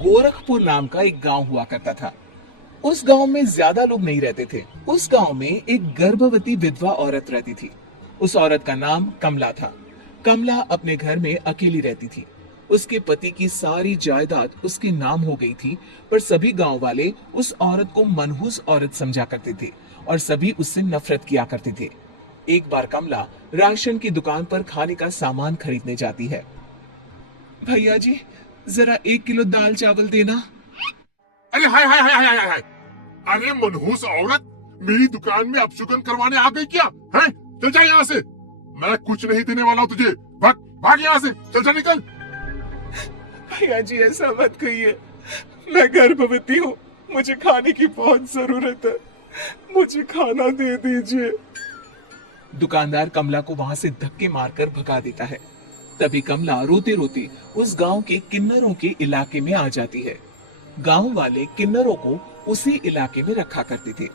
गोरखपुर नाम का एक गांव हुआ करता था। उस गांव में ज्यादा लोग नहीं रहते थे। उस गांव में एक गर्भवती विधवा औरत रहती थी। उस औरत का नाम कमला था। कमला अपने घर में अकेली रहती थी। उसके पति की सारी जायदाद उसके नाम हो गई थी, पर सभी गांव वाले उस औरत को मनहूस औरत समझा करते थे और सभी उससे नफरत किया करते थे। एक बार कमला राशन की दुकान पर खाने का सामान खरीदने जाती है। भैया जी, जरा 1 किलो दाल चावल देना। अरे हाय हाय हाय हाय हाय हाय। अरे मनहूस औरत, मेरी दुकान में अपशुगन करवाने आ गई क्या है? चल जा यहाँ से, मैं कुछ नहीं देने वाला हूँ तुझे। भाग भाग यहाँ से, चल जा निकल। भैया जी, ऐसा मत कहिए, मैं गर्भवती हूँ, मुझे खाने की बहुत जरूरत है, मुझे खाना दे दीजिए। दुकानदार कमला को वहां से धक्के मारकर भगा देता है। तभी कमला रोते रोते उस गांव के किन्नरों के इलाके में आ जाती है। गांव वाले किन्नरों को उसी इलाके में रखा करते थे,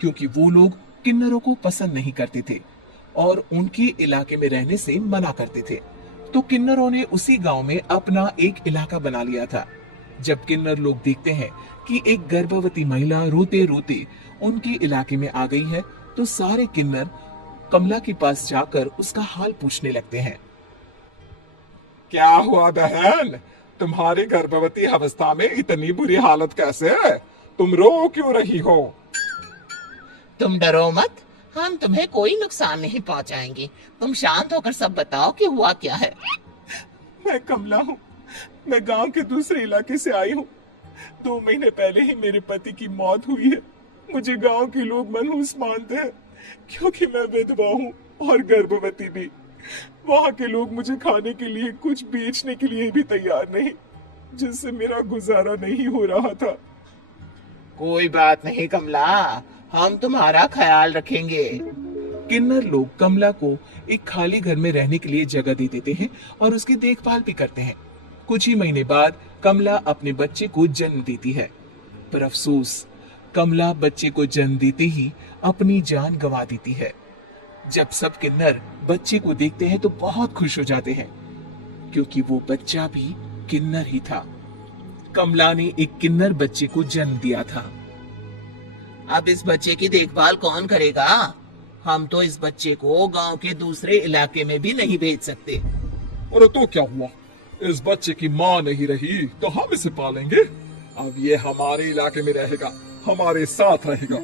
क्योंकि वो लोग किन्नरों को पसंद नहीं करते थे और उनके इलाके में रहने से मना करते थे। तो किन्नरों ने उसी गांव में अपना एक इलाका बना लिया था। जब किन्नर लोग देखते हैं कि एक गर्भवती महिला रोते रोते उनके इलाके में आ गई है, तो सारे किन्नर कमला के पास जाकर उसका हाल पूछने लगते हैं। क्या हुआ बहन, तुम्हारी गर्भवती अवस्था में इतनी बुरी हालत कैसे है? तुम रो क्यों रही हो? तुम डरो मत, हम तुम्हें कोई नुकसान नहीं पहुंचाएंगे। तुम शांत होकर सब बताओ कि हुआ क्या है। मैं कमला हूँ, मैं गांव के दूसरे इलाके से आई हूँ। 2 महीने पहले ही मेरे पति की मौत हुई है। मुझे गांव के लोग मनहूस मानते हैं, क्योंकि मैं विधवा हूँ और गर्भवती भी। वहाँ के लोग मुझे खाने के लिए कुछ बेचने के लिए भी तैयार नहीं, जिससे मेरा गुजारा नहीं हो रहा था। कोई बात नहीं कमला, हम तुम्हारा ख्याल रखेंगे। किन्नर लोग कमला को एक खाली घर में रहने के लिए जगह दे देते हैं और उसकी देखभाल भी करते हैं। कुछ ही महीने बाद कमला अपने बच्चे को जन्म देती है, पर अफसोस, कमला बच्चे को जन्म देते ही अपनी जान गंवा देती है। जब सब किन्नर बच्चे को देखते हैं तो बहुत खुश हो जाते हैं, क्योंकि वो बच्चा भी किन्नर ही था। कमला ने एक किन्नर बच्चे को जन्म दिया था। अब इस बच्चे की देखभाल कौन करेगा? हम तो इस बच्चे को गांव के दूसरे इलाके में भी नहीं भेज सकते। और तो क्या हुआ, इस बच्चे की माँ नहीं रही तो हम इसे पालेंगे। अब ये हमारे इलाके में रहेगा, हमारे साथ रहेगा।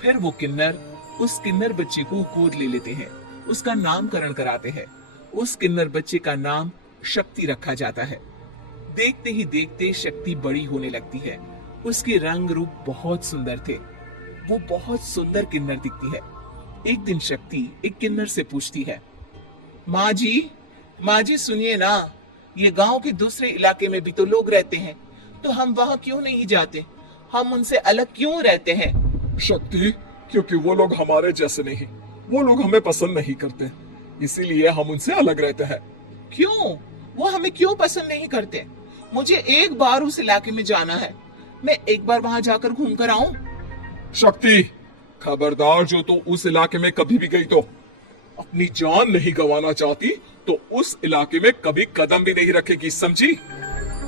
फिर वो किन्नर उस किन्नर बच्चे को गोद ले लेते हैं, उसका नामकरण कराते हैं। उस किन्नर बच्चे का नाम शक्ति रखा जाता है। देखते ही देखते शक्ति बड़ी होने लगती है। उसके रंग रूप बहुत सुंदर थे। वो बहुत सुंदर किन्नर दिखती है। एक दिन शक्ति एक किन्नर से पूछती है, माँ जी सुनिए ना, ये गांव के दूसरे इलाके में भी तो लोग रहते हैं, तो हम वहाँ क्यों नहीं जाते? हम उनसे अलग क्यों रहते हैं? शक्ति, क्योंकि वो लोग हमारे जैसे नहीं, वो लोग हमें पसंद नहीं करते, इसीलिए हम उनसे अलग रहते हैं। क्यों? वो हमें क्यों पसंद नहीं करते? मुझे एक बार उस इलाके में जाना है, मैं एक बार वहां जाकर घूम कर आऊं। शक्ति, खबरदार, जो तू उस इलाके में कभी भी गई तो अपनी जान नहीं गंवाना चाहती तो उस इलाके में कभी कदम भी नहीं रखेगी, समझी?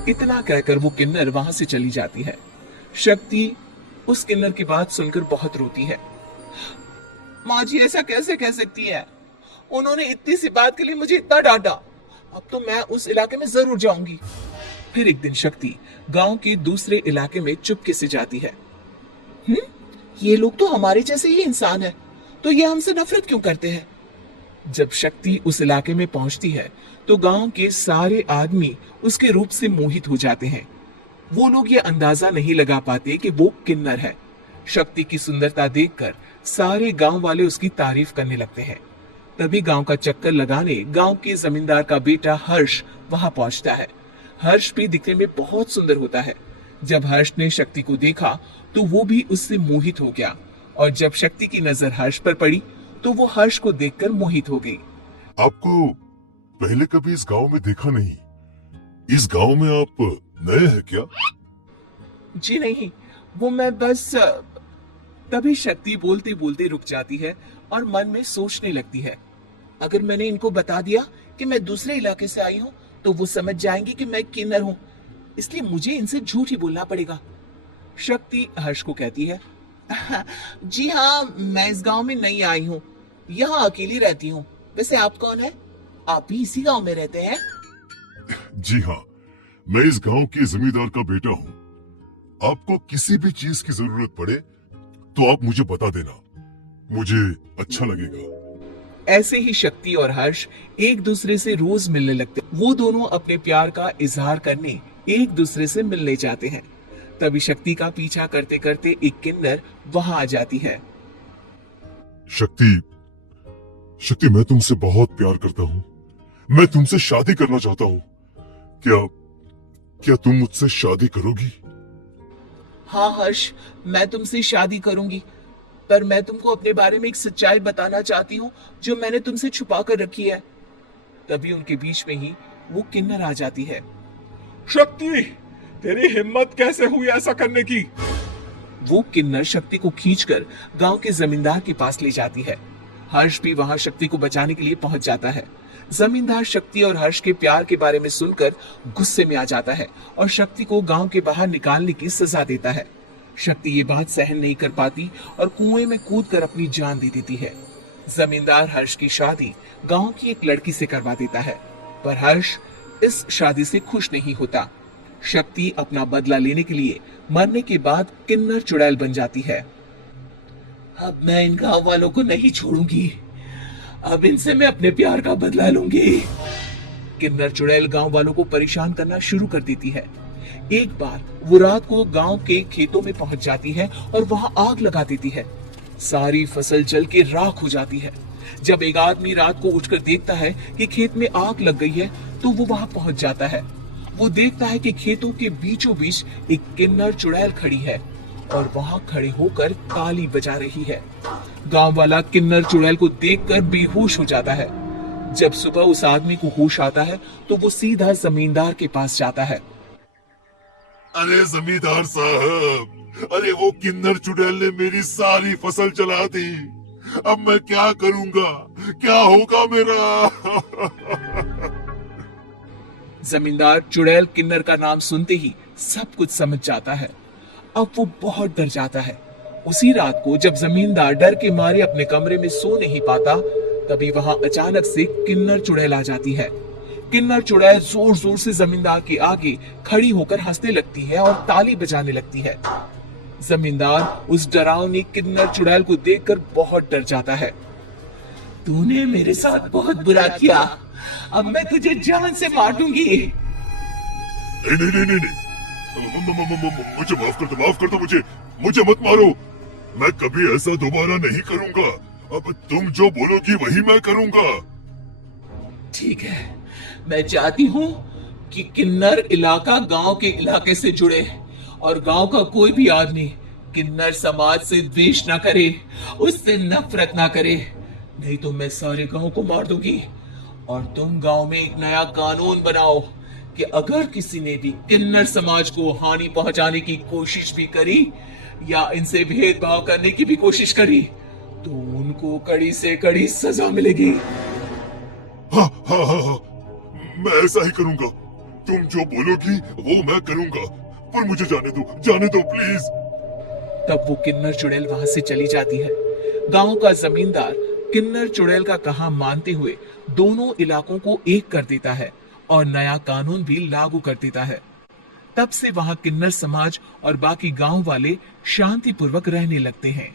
इतना कहकर वो किन्नर वहां से चली जाती है। शक्ति उस किन्नर की बात सुनकर बहुत रोती है। माँ जी, ऐसा कैसे कह सकती है? उन्होंने इतनी सी बात के लिए मुझे इतना डांटा। अब तो मैं उस इलाके में जरूर जाऊंगी। फिर एक दिन शक्ति गांव के दूसरे इलाके में चुपके से जाती है। ये लोग तो हमारे जैसे ही इंसान है, तो ये हमसे नफरत क्यों करते हैं? जब शक्ति उस इलाके में पहुंचती है तो गांव के सारे आदमी उसके रूप से मोहित हो जाते हैं। वो लोग ये अंदाजा नहीं लगा पाते कि वो किन्नर है। शक्ति की सुंदरता देखकर सारे गांव वाले उसकी तारीफ करने लगते हैं। तभी गांव का चक्कर लगाने गांव के जमींदार का बेटा हर्ष वहां पहुंचता है। हर्ष भी दिखने में बहुत सुंदर होता है। जब हर्ष ने शक्ति को देखा तो वो भी उससे मोहित हो गया, और जब शक्ति की नजर हर्ष पर पड़ी तो वो हर्ष को देखकर मोहित हो गई। आपको पहले कभी इस गांव में देखा नहीं। इस गांव में आप नए हैं क्या? जी नहीं, वो मैं बस। तभी शक्ति बोलते बोलते रुक जाती है और मन में सोचने लगती है, अगर मैंने इनको बता दिया कि मैं दूसरे इलाके से आई हूँ तो वो समझ जाएंगे कि मैं किन्नर हूँ, इसलिए मुझे इनसे झूठ ही बोलना पड़ेगा। शक्ति हर्ष को कहती है, जी हाँ, मैं इस गांव में नई आई हूँ, यहाँ अकेली रहती हूँ। वैसे आप कौन है? आप भी इसी गांव में रहते हैं? जी हाँ, मैं इस गांव के जमींदार का बेटा हूँ। आपको किसी भी चीज की जरूरत पड़े तो आप मुझे बता देना, मुझे अच्छा लगेगा। ऐसे ही शक्ति और हर्ष एक दूसरे से रोज मिलने लगते। वो दोनों अपने प्यार का इजहार करने एक दूसरे से मिलने जाते हैं। तभी शक्ति का पीछा करते करते एक किन्नर वहां आ जाती है। शक्ति, मैं तुमसे बहुत प्यार करता हूँ। मैं तुमसे शादी करना चाहता हूँ। क्या तुम मुझसे शादी करोगी? हाँ हर्ष, मैं तुमसे शादी करूंगी, पर मैं तुमको अपने बारे में एक सच्चाई बताना चाहती हूँ जो मैंने तुमसे छुपा कर रखी है। तभी उनके बीच में ही वो किन्नर आ जाती है। शक्ति, तेरी हिम्मत कैसे हुई ऐसा करने की? वो किन्नर शक्ति को खींचकर गांव के जमींदार के पास ले जाती है। हर्ष भी वहां शक्ति को बचाने के लिए पहुंच जाता है। जमींदार शक्ति और हर्ष के प्यार के बारे में सुनकर गुस्से में आ जाता है और शक्ति को गांव के बाहर निकालने की सजा देता है। शक्ति ये बात सहन नहीं कर पाती और कुएं में कूदकर अपनी जान दे देती है। जमींदार हर्ष की शादी गांव की एक लड़की से करवा देता है, पर हर्ष इस शादी से खुश नहीं होता। शक्ति अपना बदला लेने के लिए मरने के बाद किन्नर चुड़ैल बन जाती है। अब मैं इन गांव वालों को नहीं छोड़ूंगी, अब इनसे मैं अपने प्यार का बदला लूंगी। किन्नर चुड़ैल गांव वालों को परेशान करना शुरू कर देती है। एक बार वो रात को गांव के खेतों में पहुंच जाती है और वहां आग लगा देती है। सारी फसल जल के राख हो जाती है। जब एक आदमी रात को उठकर देखता है कि खेत में आग लग गई है तो वो वहां पहुंच जाता है। वो देखता है कि खेतों के बीचों बीच एक किन्नर चुड़ैल खड़ी है और वहां खड़े होकर ताली बजा रही है। गांव वाला किन्नर चुड़ैल को देखकर बेहोश हो जाता है। जब सुबह उस आदमी को होश आता है तो वो सीधा जमींदार के पास जाता है। अरे जमींदार साहब, अरे वो किन्नर चुड़ैल ने मेरी सारी फसल जला दी। अब मैं क्या करूंगा? क्या होगा मेरा? जमींदार चुड़ैल किन्नर का नाम सुनते ही सब कुछ समझ जाता है। अब वो बहुत डर जाता है। उसी रात को जब जमींदार डर के मारे अपने कमरे में सो नहीं पाता, तभी वहां अचानक से किन्नर चुड़ैल आ जाती है। किन्नर चुड़ैल जोर जोर से जमींदार के आगे खड़ी होकर हंसने लगती है और ताली बजाने लगती है। जमींदार उस डरावनी किन्नर चुड़ैल को देखकर बहुत डर जाता है। तूने मेरे साथ बहुत बुरा किया, अब मैं तुझे जान से मार दूंगी। नहीं, मुझे माफ कर दो, मुझे मत मारो। मैं कभी ऐसा दोबारा नहीं करूंगा। अब तुम जो बोलोगी वही मैं करूंगा। ठीक है, मैं चाहती हूँ कि किन्नर इलाका गांव के इलाके से जुड़े और गांव का कोई भी आदमी किन्नर समाज से द्वेष ना करे, उससे नफरत ना करे, नहीं तो मैं सारे गांव को मार दूंगी। और तुम गांव में एक नया कानून बनाओ कि अगर किसी ने भी किन्नर समाज को हानि पहुंचाने की कोशिश भी करी या इनसे भेदभाव करने की भी कोशिश करी तो उनको कड़ी से कड़ी सजा मिलेगी। हाँ, मैं ऐसा ही करूंगा। तुम जो बोलोगी वो मैं करूंगा, पर मुझे जाने दो प्लीज। तब वो किन्नर चुड़ैल वहां से चली जाती है। गांव का जमींदार किन्नर चुड़ैल का कहा मानते हुए दोनों इलाकों को एक कर देता है और नया कानून भी लागू कर देता है। तब से वहां किन्नर समाज और बाकी गांव वाले शांतिपूर्वक रहने लगते हैं।